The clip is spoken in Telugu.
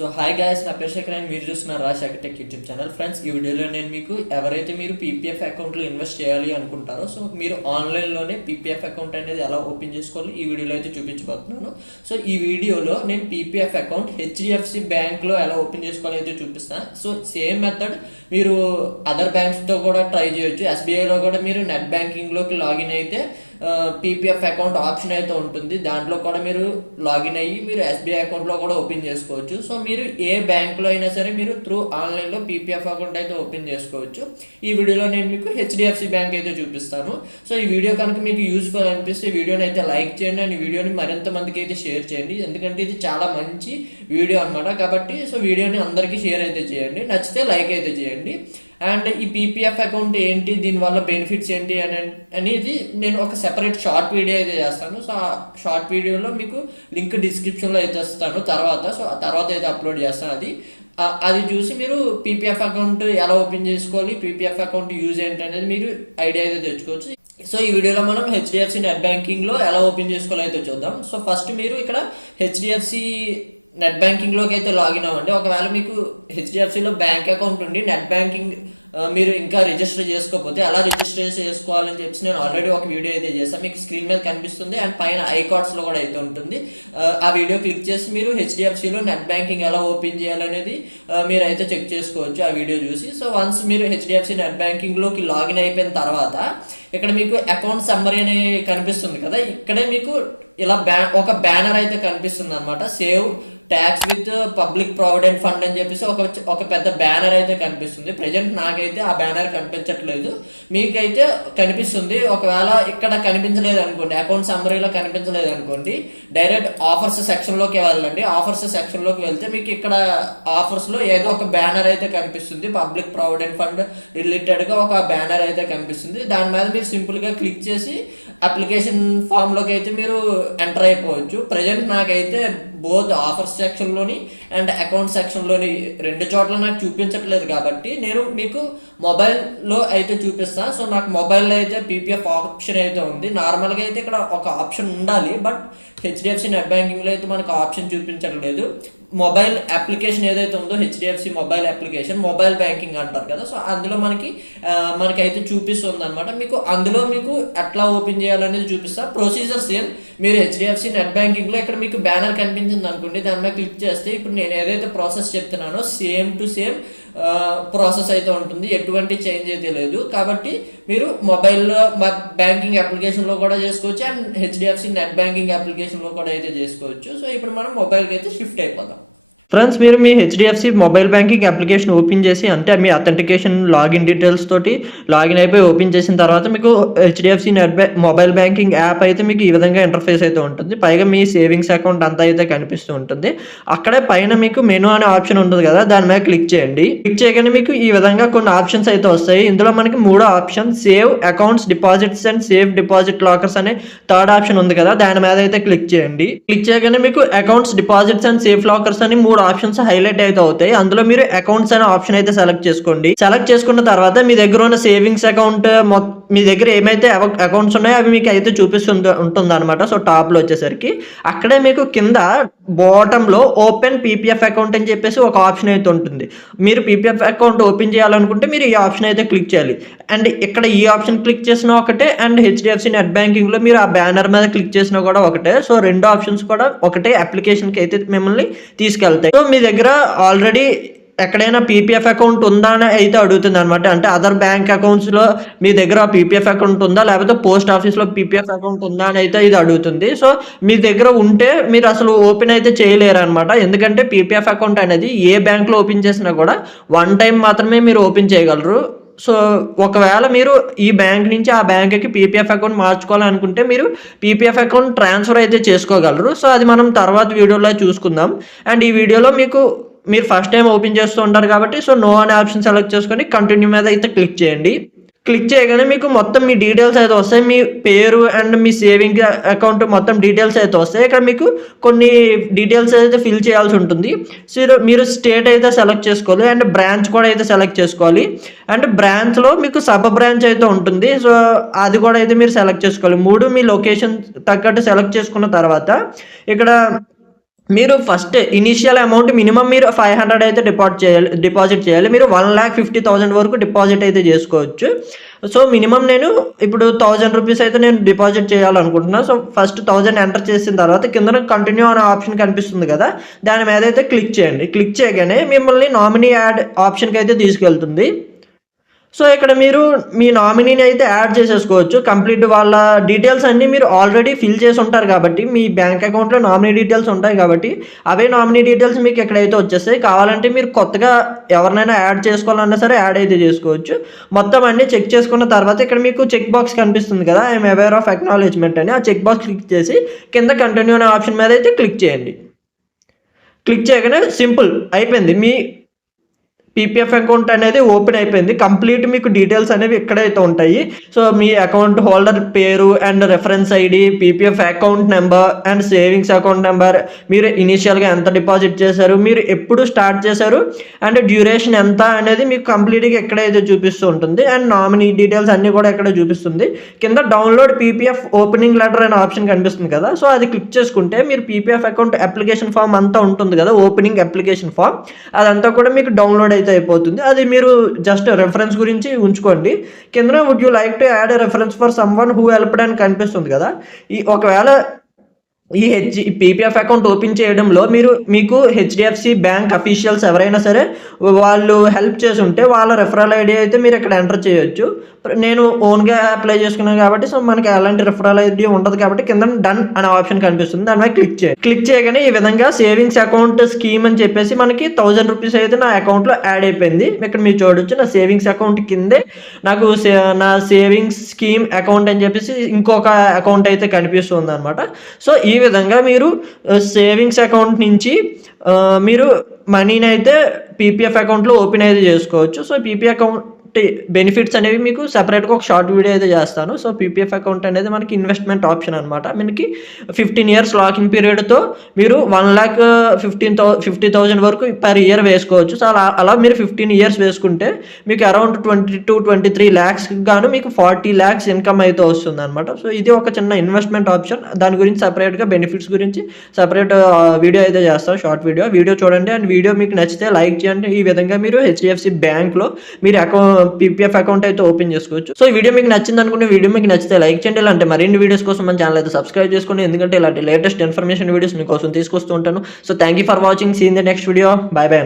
సో హాయ్ గాయస్, నా పేరు శేఖర్ అండ్ మీరు చూస్తున్నారు Rajasekhar tech YouTube channel. Friends, ఈ వీడియోలో నేను మీకు ఎవరైతే మీరు పీపీఎఫ్ అకౌంట్లో ఇన్వెస్ట్ చేయాలి అనుకుంటారో సో మీరు ఆన్లైన్లోనే పీపీఎఫ్ అకౌంట్ అనేది ఎలా ఓపెన్ చేసుకోవాలి ఈ వీడియోలో అయితే చూపించబోతున్నాను. సో ఈ వీడియోలో నేను పీపీఎఫ్ అకౌంట్ హెచ్డిఎఫ్సి బ్యాంక్లో ఎలా ఓపెన్ చేసుకోవాలి అయితే చూపిస్తాను. సో సేమ్ మెథడ్ మీరు అదర్ బ్యాంక్స్తో కూడా ట్రై చేయొచ్చు. ఎస్బీఐలో కూడా మీరు నెట్ బ్యాంకింగ్లోకి లాగిన్ అయితే పీపీఎఫ్ అకౌంట్ ఆప్షన్ అయితే ఉంటుంది. దాంట్లో కూడా మీరు లాగిన్ అయ్యి మీరు ఎస్బీఐ అకౌంట్లో కూడా ఓపెన్ చేసుకోవచ్చు. సో మీరు ఏ బ్యాంక్లో అయినా సరే మీరు త్రూ ఆన్లైన్లో పీపీఎఫ్ అకౌంట్ అయితే ఓపెన్ చేసుకోవచ్చు. ఈ వీడియోలో నేను మీకు హెచ్డిఎఫ్సి బ్యాంక్ అయితే చూపిస్తాను. సో ఈ వీడియో కనుక మీకు యూస్ఫుల్ అనిపిస్తే ఈ వీడియోని అయితే లైక్ చేయండి అండ్ ఈ వీడియోని మరింత మందికి అయితే షేర్ చేయండి, ఎందుకంటే ఇది చాలా మంచి వీడియో అనమాట. కాబట్టి సో వీడియోని అందరికీ షేర్ అయితే చేయండి, నచ్చితే లైక్ అయితే చేయండి. అండ్ ఈ పీపీఎఫ్ అకౌంట్ ఏంటి, దీనివల్ల బెనిఫిట్స్ ఏంటి అనేది నేను ఒక సెపరేట్ షార్ట్ వీడియో అయితే చేస్తాను. సో ఆ షార్ట్ వీడియోలో మీకు లింక్ డిస్క్రిప్షన్లో అయితే ఇస్తాను తర్వాత. సో ఆ తర్వాత అయితే అప్లోడ్ చేస్తాను. అది చూసి మీరు పీపీఎఫ్ అకౌంట్ ఎలా ఓపెన్ చేసుకోవాలి, పీపీఎఫ్ అకౌంట్ యూజ్ ఏంటి అనేది మీరు ఐడియా అయితే తెచ్చుకోవచ్చు. సో ఈ వీడియోలో మనం హెచ్డిఎఫ్సి నెట్ బ్యాంకింగ్లో ఎలా ఓపెన్ చేసుకోవాలి అయితే చూద్దాం. సో ఫస్ట్ మీరు ఇక్కడ హెచ్డిఎఫ్సి నెట్ బ్యాంకింగ్లోకి అయితే లాగిన్ అవ్వండి. ఒకవేళ మీకు హెచ్డిఎఫ్సిలో బ్యాంక్ అకౌంట్ ఉండి నెట్ బ్యాంకింగ్ మీరు ఇంకా రిజిస్టర్ చేసుకోకపోతే అలా రిజిస్టర్ చేసుకోవాలని చెప్పి నేను ఆల్రెడీ ఒక వీడియో అయితే చేస్తాను, మీకు స్క్రీన్ మీద కనిపిస్తుంది అండ్ పైన ఐకార్డ్స్లో కూడా అయితే ఉంటుంది. ఆ వీడియో క్లిక్ చేసి మీరు హెచ్డిఎఫ్సిలో నెట్ బ్యాంకింగ్ ఎలా ఓపెన్ చేయాలనేది మీరు అయితే చెక్ చేసుకోవచ్చు ఆ వీడియో చూసి. సో వన్స్ మీరు హెచ్డిఎఫ్సి నెట్ బ్యాంకింగ్లోకి లాగిన్ అయిపోయిన తర్వాత ఇక్కడ మీకు అకౌంట్ సమ్మరీ అని కనిపిస్తుంది కదా, ఇక్కడే మీకు ఇలా ఒక బ్యానర్ అయితే కనిపిస్తుంది అనమాట. Save tax with public provident fund అని చెప్పేసి ఒక పెద్ద బ్యానర్ అయితే కనిపిస్తుంది. ప్రజెంట్ నాకైతే ఆ బ్యానర్ కనిపించట్లేదు, మీకైతే కనిపిస్తుంది. ఒకవేళ ఇక్కడ కనిపించలేదు అనుకోండి, అకౌంట్ సమ్మరీలో కనిపించలేదు అనుకోండి, డైరెక్ట్ ఆఫర్స్ సెక్షన్లోకి వెళ్ళండి. ఆఫర్స్ సెక్షన్లోకి వెళ్తే మీకు ఇక్కడ ఆఫర్స్లో ఏదో ఒక బ్యానర్ అయితే కనిపిస్తుంది, పబ్లిక్ ప్రావిడెంట్ ఫండ్ రిలేటెడ్గా ఒక బ్యానర్ అయితే కనిపిస్తుంది. దాని మీద మీరు సింపుల్గా క్లిక్ చేసి అప్లికేషన్ ఫామ్లోకి అయితే మీరు ఎంటర్ అయిపోవచ్చు. ప్రజెంట్ నాకైతే బోత్ ఆఫర్స్ సెక్షన్లోని అండ్ అకౌంట్ సెక్షన్లోని రెండు చోట్ల నాకు చూపించట్లేదు కాబట్టి నేను మీకు మొబైల్లో అయితే చూపిస్తాను. సో నాకు మొబైల్లో అయితే పీపీఎఫ్ ఆప్షన్ అయితే ఉంది. నార్మల్గా అయితే ఇక్కడ ఒక ఆప్షన్ ఉండాలి, బట్ హెచ్డిఎఫ్సి నెట్ బ్యాంకింగ్లో అయితే మనకు ఆప్షన్ చూపించట్లేదు. మొబైల్ అప్లికేషన్ ఏదైతే ఉందో HDFC mobile application, mobile banking అంటారు కదా, సో అందులో మనకైతే చూపిస్తుంది అనమాట. మీకు అందులో మీకు ఎట్లా ఓపెన్ చేయాలనేది చూపిస్తా. Procedure same. మీరు హెచ్డిఎఫ్సి నెట్ బ్యాంకింగ్లో ఇక్కడ మీకు బ్యానర్ కనిపించింది అనుకోండి, దాని మీద క్లిక్ చేస్తే ఇప్పుడు నేను ఏదైతే ప్రాసెస్ చెప్తున్నానో సేమ్ టు సేమ్ ప్రాసెస్ అయితే ఉంటుంది, ఎటువంటి చేంజ్ అయితే లేదు. కాబట్టి మీరు మొబైల్లో బ్యాంకింగ్ అప్లికేషన్లో కూడా చేసుకోవచ్చు అండ్ హెచ్డిఎఫ్సి నెట్ బ్యాంకింగ్ అప్లికేషన్లో కూడా అయితే చేసుకోవచ్చు. సో ఇప్పుడు మనం మొబైల్కి అయితే షిఫ్ట్ అయిపోదాం. ఫ్రెండ్స్, మీరు మీ HDFC mobile banking application open చేసి అంటే మీ అథెంటికేషన్ లాగిన్ డీటెయిల్స్ తోటి లాగిన్ అయిపోయి ఓపెన్ చేసిన తర్వాత మీకు హెచ్డిఎఫ్సి మొబైల్ బ్యాంకింగ్ యాప్ అయితే మీకు ఈ విధంగా ఇంటర్ఫేస్ అయితే ఉంటుంది. పైగా మీ సేవింగ్స్ అకౌంట్ అంతా అయితే కనిపిస్తూ ఉంటుంది. అక్కడే పైన మీకు మెనూ అనే ఆప్షన్ ఉంటుంది కదా, దాని మీద క్లిక్ చేయండి. క్లిక్ చేయగానే మీకు ఈ విధంగా కొన్ని ఆప్షన్స్ అయితే వస్తాయి. ఇందులో మనకి మూడో option save accounts deposits and save deposit lockers అనే థర్డ్ ఆప్షన్ ఉంది కదా, దాని మీద అయితే క్లిక్ చేయండి. క్లిక్ చేయగానే మీకు accounts deposits and safe lockers అని మూడు ఆప్షన్స్ హైలైట్ అయితే అవుతాయి. అందులో మీరు అకౌంట్స్ అనే ఆప్షన్ అయితే సెలెక్ట్ చేసుకోండి. సెలెక్ట్ చేసుకున్న తర్వాత మీ దగ్గర ఉన్న సేవింగ్స్ అకౌంట్ మీ దగ్గర ఏమైతే అకౌంట్స్ ఉన్నాయో అవి మీకు అయితే ఉంటుంది అనమాట. సో టాప్ లో వచ్చేసరికి అక్కడే మీకు కింద బాటమ్ లో ఓపెన్ పీపీఎఫ్ అకౌంట్ అని చెప్పేసి ఒక ఆప్షన్ అయితే ఉంటుంది. మీరు పీపీఎఫ్ అకౌంట్ ఓపెన్ చేయాలనుకుంటే మీరు ఈ ఆప్షన్ అయితే క్లిక్ చేయాలి. అండ్ ఇక్కడ ఈ ఆప్షన్ క్లిక్ చేసినా ఒకటే అండ్ హెచ్డిఎఫ్సి నెట్ బ్యాంకింగ్ లో మీరు ఆ బ్యానర్ మీద క్లిక్ చేసినా కూడా ఒకటే. సో రెండు ఆప్షన్స్ కూడా ఒకటే అప్లికేషన్ కి అయితే మిమ్మల్ని తీసుకెళ్తాయి. సో మీ దగ్గర ఆల్రెడీ ఎక్కడైనా పీపీఎఫ్ అకౌంట్ ఉందా అని అయితే అడుగుతుంది అనమాట. అంటే అదర్ బ్యాంక్ అకౌంట్స్లో మీ దగ్గర పీపీఎఫ్ అకౌంట్ ఉందా, లేకపోతే పోస్ట్ ఆఫీస్లో పీపీఎఫ్ అకౌంట్ ఉందా అని అయితే ఇది అడుగుతుంది. సో మీ దగ్గర ఉంటే మీరు అసలు ఓపెన్ అయితే చేయలేరు అనమాట. ఎందుకంటే పీపీఎఫ్ అకౌంట్ అనేది ఏ బ్యాంక్లో ఓపెన్ చేసినా కూడా వన్ టైం మాత్రమే మీరు ఓపెన్ చేయగలరు. సో ఒకవేళ మీరు ఈ బ్యాంక్ నుంచి ఆ బ్యాంక్కి పీపీఎఫ్ అకౌంట్ మార్చుకోవాలనుకుంటే మీరు పీపీఎఫ్ అకౌంట్ ట్రాన్స్ఫర్ అయితే చేసుకోగలరు. సో అది మనం తర్వాత వీడియోలో చూసుకుందాం. అండ్ ఈ వీడియోలో మీరు ఫస్ట్ టైం ఓపెన్ చేస్తూ ఉంటారు కాబట్టి సో నో అనే ఆప్షన్ సెలెక్ట్ చేసుకొని కంటిన్యూ మీద అయితే క్లిక్ చేయండి. క్లిక్ చేయగానే మీకు మొత్తం మీ డీటెయిల్స్ అయితే వస్తాయి. మీ పేరు అండ్ మీ సేవింగ్ అకౌంట్ మొత్తం డీటెయిల్స్ అయితే వస్తాయి. ఇక్కడ మీకు కొన్ని డీటెయిల్స్ అయితే ఫిల్ చేయాల్సి ఉంటుంది. సో మీరు స్టేట్ అయితే సెలెక్ట్ చేసుకోవాలి అండ్ బ్రాంచ్ కూడా అయితే సెలెక్ట్ చేసుకోవాలి. అండ్ బ్రాంచ్లో మీకు సబ్ బ్రాంచ్ అయితే ఉంటుంది. సో అది కూడా అయితే మీరు సెలెక్ట్ చేసుకోవాలి. మూడు మీ లొకేషన్ తగ్గట్టు సెలెక్ట్ చేసుకున్న తర్వాత ఇక్కడ మీరు ఫస్ట్ ఇనీషియల్ అమౌంట్ మినిమం మీరు 500 అయితే డిపాజిట్ చేయాలి. మీరు 1,50,000 వరకు డిపాజిట్ అయితే చేసుకోవచ్చు. సో మినిమం నేను ఇప్పుడు 1000 రూపీస్ అయితే నేను డిపాజిట్ చేయాలనుకుంటున్నా. సో ఫస్ట్ 1000 ఎంటర్ చేసిన తర్వాత కిందన కంటిన్యూ అనే ఆప్షన్ కనిపిస్తుంది కదా, దాని మీద అయితే క్లిక్ చేయండి. క్లిక్ చేయగానే మిమ్మల్ని నామినీ యాడ్ ఆప్షన్కి అయితే తీసుకెళ్తుంది. సో ఇక్కడ మీరు మీ నామినీని అయితే యాడ్ చేసేసుకోవచ్చు. కంప్లీట్ వాళ్ళ డీటెయిల్స్ అన్నీ మీరు ఆల్రెడీ ఫిల్ చేసి ఉంటారు కాబట్టి, మీ బ్యాంక్ అకౌంట్లో నామినీ డీటెయిల్స్ ఉంటాయి కాబట్టి అవే నామినీ డీటెయిల్స్ మీకు ఎక్కడైతే వచ్చేస్తాయి. కావాలంటే మీరు కొత్తగా ఎవరినైనా యాడ్ చేసుకోవాలన్నా సరే యాడ్ అయితే చేసుకోవచ్చు. మొత్తం అన్నీ చెక్ చేసుకున్న తర్వాత ఇక్కడ మీకు చెక్ బాక్స్ కనిపిస్తుంది కదా, ఐఎమ్ అవేర్ ఆఫ్ అక్నాలెడ్జ్మెంట్ అని, ఆ చెక్ బాక్స్ క్లిక్ చేసి కింద కంటిన్యూ అనే ఆప్షన్ మీద అయితే క్లిక్ చేయండి. క్లిక్ చేయగానే సింపుల్ అయిపోయింది, మీ పీపీఎఫ్ అకౌంట్ అనేది ఓపెన్ అయిపోయింది. కంప్లీట్ మీకు డీటెయిల్స్ అనేవి ఇక్కడైతే ఉంటాయి. సో మీ అకౌంట్ హోల్డర్ పేరు and reference ID, PPF account number and savings account number, మీరు ఇనీషియల్గా ఎంత డిపాజిట్ చేశారు, మీరు ఎప్పుడు స్టార్ట్ చేశారు అండ్ డ్యూరేషన్ ఎంత అనేది మీకు కంప్లీట్గా ఎక్కడైతే చూపిస్తూ ఉంటుంది. అండ్ నామినీ డీటెయిల్స్ అన్నీ కూడా ఇక్కడ చూపిస్తుంది. కింద డౌన్లోడ్ పీపీఎఫ్ ఓపెనింగ్ లెటర్ అనే ఆప్షన్ కనిపిస్తుంది కదా, సో అది క్లిక్ చేసుకుంటే మీరు పీపీఎఫ్ అకౌంట్ అప్లికేషన్ ఫామ్ అంతా ఉంటుంది కదా, ఓపెనింగ్ అప్లికేషన్ ఫామ్, అదంతా కూడా మీకు డౌన్లోడ్ అయితే అయిపోతుంది. అది మీరు జస్ట్ రెఫరెన్స్ గురించి ఉంచుకోండి. కింద would you like to add a reference for someone who helped అని కనిపిస్తుంది కదా, ఒకవేళ ఈ పీపీఎఫ్ అకౌంట్ ఓపెన్ చేయడంలో మీకు హెచ్డిఎఫ్సి బ్యాంక్ అఫీషియల్స్ ఎవరైనా సరే వాళ్ళు హెల్ప్ చేసి ఉంటే వాళ్ళ రెఫరల్ ఐడి అయితే మీరు ఇక్కడ ఎంటర్ చేయొచ్చు. నేను ఓన్గా అప్లై చేసుకున్నాను కాబట్టి సో మనకి ఎలాంటి రెఫరల్ ఐడి ఉండదు కాబట్టి కింద డన్ అనే ఆప్షన్ కనిపిస్తుంది, దాని మీద క్లిక్ చేయగానే ఈ విధంగా సేవింగ్స్ అకౌంట్ స్కీమ్ అని చెప్పేసి మనకి 1000 రూపీస్ అయితే నా అకౌంట్లో యాడ్ అయిపోయింది. ఇక్కడ మీరు చూడొచ్చు నా సేవింగ్స్ అకౌంట్ కిందే నాకు నా సేవింగ్స్ స్కీమ్ అకౌంట్ అని చెప్పేసి ఇంకొక అకౌంట్ అయితే కనిపిస్తుంది అనమాట. సో ఈ విధంగా మీరు సేవింగ్స్ అకౌంట్ నుంచి మీరు మనీని అయితే పీపీఎఫ్ అకౌంట్లో ఓపెన్ అయితే చేసుకోవచ్చు. సో పీపీఎఫ్ అకౌంట్ బెనిఫిట్స్ అనేవి మీకు సెపరేట్గా ఒక షార్ట్ వీడియో అయితే చేస్తాను. సో పీపీఎఫ్ అకౌంట్ అనేది మనకి ఇన్వెస్ట్మెంట్ ఆప్షన్ అనమాట. మనకి 15 years లాకింగ్ పీరియడ్తో మీరు 1,50,000 వరకు పర్ ఇయర్ వేసుకోవచ్చు. సో అలా మీరు 15 years వేసుకుంటే మీకు అరౌండ్ 22-23 lakhs గాను మీకు 40 lakhs ఇన్కమ్ అయితే వస్తుంది అనమాట. సో ఇది ఒక చిన్న ఇన్వెస్ట్మెంట్ ఆప్షన్. దాని గురించి సపరేట్గా బెనిఫిట్స్ గురించి సపరేట్ వీడియో అయితే చేస్తాను, షార్ట్ వీడియో చూడండి. అండ్ వీడియో మీకు నచ్చితే లైక్ చేయండి. ఈ విధంగా మీరు హెచ్డిఎఫ్సి బ్యాంక్లో మీరు పీపీఎఫ్ అకౌంట్ అయితే ఓపెన్ చేసుకోవచ్చు. సో ఈ వీడియో మీకు నచ్చింది అనుకుంటే వీడియో మీకు నచ్చితే లైక్ చేయండి. ఇలాంటి మరిన్ని వీడియోస్ కోసం మన ఛానల్ అయితే సబ్స్క్రైబ్ చేసుకోండి, ఎందుకంటే ఇలాంటి లేటెస్ట్ ఇన్ఫర్మేషన్ వీడియోస్ మీకోసం తీసుకొస్తూ ఉంటాను. So thank you for watching, see in the next video, bye by.